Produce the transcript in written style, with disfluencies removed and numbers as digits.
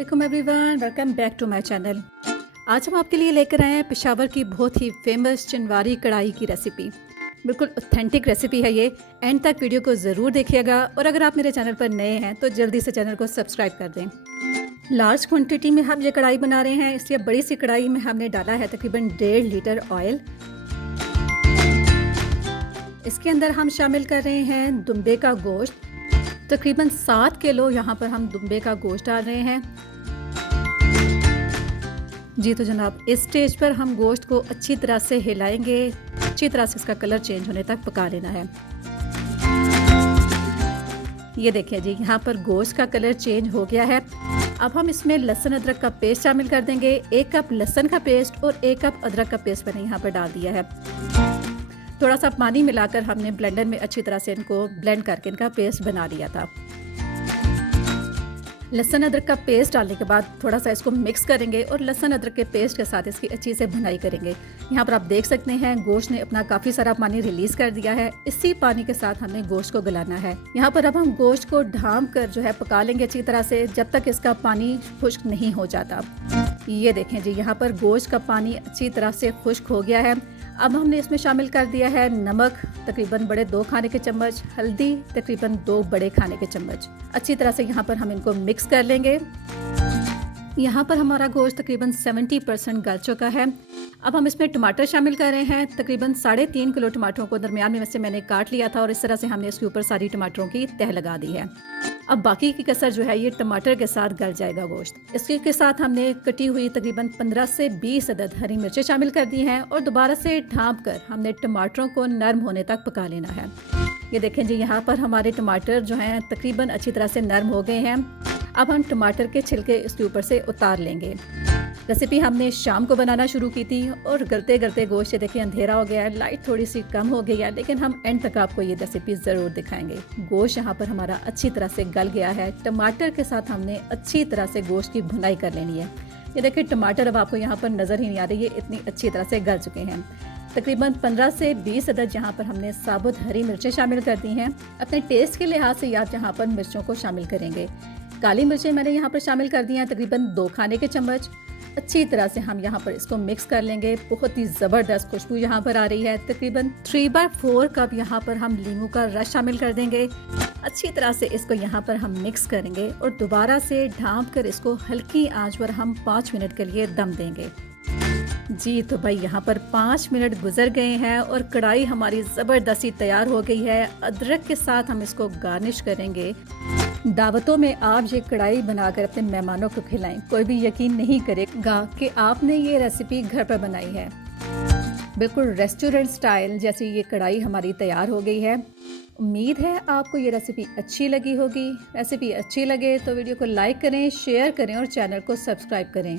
अस्सलाम everyone, welcome back to my channel. आज हम आपके लिए लेकर आए हैं पेशावर की बहुत ही फेमस चिनवारी कढ़ाई की रेसिपी। बिल्कुल ऑथेंटिक रेसिपी है ये। एंड तक वीडियो को ज़रूर देखिएगा और अगर आप मेरे चैनल पर नए हैं तो जल्दी से चैनल को सब्सक्राइब कर दें। लार्ज क्वांटिटी में हम ये कढ़ाई बना रहे हैं, इसलिए बड़ी सी कढ़ाई में हमने डाला है तकरीबन 1.5 लीटर ऑयल। इसके अंदर हम शामिल कर रहे हैं दुम्बे का गोश्त। तकरीबन 7 किलो यहाँ पर हम दुम्बे का गोश्त डाल रहे हैं। जी तो जनाब, इस स्टेज पर हम गोश्त को अच्छी तरह से हिलाएंगे, अच्छी तरह से इसका कलर चेंज होने तक पका लेना है। ये देखिए जी, यहाँ पर गोश्त का कलर चेंज हो गया है। अब हम इसमें लहसुन अदरक का पेस्ट शामिल कर देंगे। 1 कप लहसुन का पेस्ट और 1 कप अदरक का पेस्ट मैंने यहाँ पर डाल दिया है। थोड़ा सा पानी मिलाकर हमने ब्लेंडर में अच्छी तरह से इनको ब्लेंड करके इनका पेस्ट बना लिया था। लहसुन अदरक का पेस्ट डालने के बाद थोड़ा सा इसको मिक्स करेंगे और लहसुन अदरक के पेस्ट के साथ इसकी अच्छी से भुनाई करेंगे। यहाँ पर आप देख सकते हैं गोश्त ने अपना काफ़ी सारा पानी रिलीज़ कर दिया है। इसी पानी के साथ हमने गोश्त को गलाना है। यहाँ पर अब हम गोश्त को ढाँप कर जो है पका लेंगे अच्छी तरह से, जब तक इसका पानी खुश्क नहीं हो जाता। ये देखें जी, यहाँ पर गोश्त का पानी अच्छी तरह से खुश्क हो गया है। अब हमने इसमें शामिल कर दिया है नमक, तकरीबन बड़े 2 खाने के चम्मच, हल्दी तकरीबन 2 बड़े खाने के चम्मच। अच्छी तरह से यहाँ पर हम इनको मिक्स कर लेंगे। यहाँ पर हमारा गोश्त तकरीबन 70% गल चुका है। अब हम इसमें टमाटर शामिल कर रहे हैं। तकरीबन 3.5 किलो टमाटरों को दरमियान में मैंने काट लिया था और इस तरह से हमने इसके ऊपर सारी टमाटरों की तह लगा दी है। अब बाकी की कसर जो है ये टमाटर के साथ गल जाएगा गोश्त। इसके के साथ हमने कटी हुई तकरीबन 15 से 20 अदद हरी मिर्चें शामिल कर दी हैं और दोबारा से ढाँप कर हमने टमाटरों को नरम होने तक पका लेना है। ये देखें जी, यहाँ पर हमारे टमाटर जो हैं तकरीबन अच्छी तरह से नरम हो गए हैं। अब हम टमाटर के छिलके इसके ऊपर से उतार लेंगे। रेसिपी हमने शाम को बनाना शुरू की थी और गलते गलते गोश्त देखिए अंधेरा हो गया है, लाइट थोड़ी सी कम हो गई है, लेकिन हम एंड तक आपको ये रेसिपी ज़रूर दिखाएंगे। गोश्त यहाँ पर हमारा अच्छी तरह से गल गया है। टमाटर के साथ हमने अच्छी तरह से गोश्त की भुनाई कर लेनी है। ये देखिए टमाटर अब आपको यहाँ पर नज़र ही नहीं आ रही, ये इतनी अच्छी तरह से गल चुके हैं। तकरीबन 15 से 20 अदद यहाँ पर हमने साबुत हरी मिर्चें शामिल कर दी हैं। अपने टेस्ट के लिहाज से आप यहाँ पर मिर्चों को शामिल करेंगे। काली मिर्चें मैंने यहाँ पर शामिल कर दी हैं तकरीबन 2 खाने के चम्मच। अच्छी तरह से हम यहाँ पर इसको मिक्स कर लेंगे। बहुत ही ज़बरदस्त खुशबू यहाँ पर आ रही है। तकरीबन 3/4 कप यहाँ पर हम लीमू का रस शामिल कर देंगे। अच्छी तरह से इसको यहाँ पर हम मिक्स करेंगे और दोबारा से ढाँप कर इसको हल्की आंच पर हम 5 मिनट के लिए दम देंगे। जी तो भाई, यहाँ पर 5 मिनट गुजर गए हैं और कढ़ाई हमारी ज़बरदस्ती तैयार हो गई है। अदरक के साथ हम इसको गार्निश करेंगे। दावतों में आप ये कढ़ाई बनाकर अपने मेहमानों को खिलाएं, कोई भी यकीन नहीं करेगा कि आपने ये रेसिपी घर पर बनाई है। बिल्कुल रेस्टोरेंट स्टाइल जैसी ये कढ़ाई हमारी तैयार हो गई है। उम्मीद है आपको ये रेसिपी अच्छी लगी होगी। रेसिपी अच्छी लगे तो वीडियो को लाइक करें, शेयर करें और चैनल को सब्सक्राइब करें।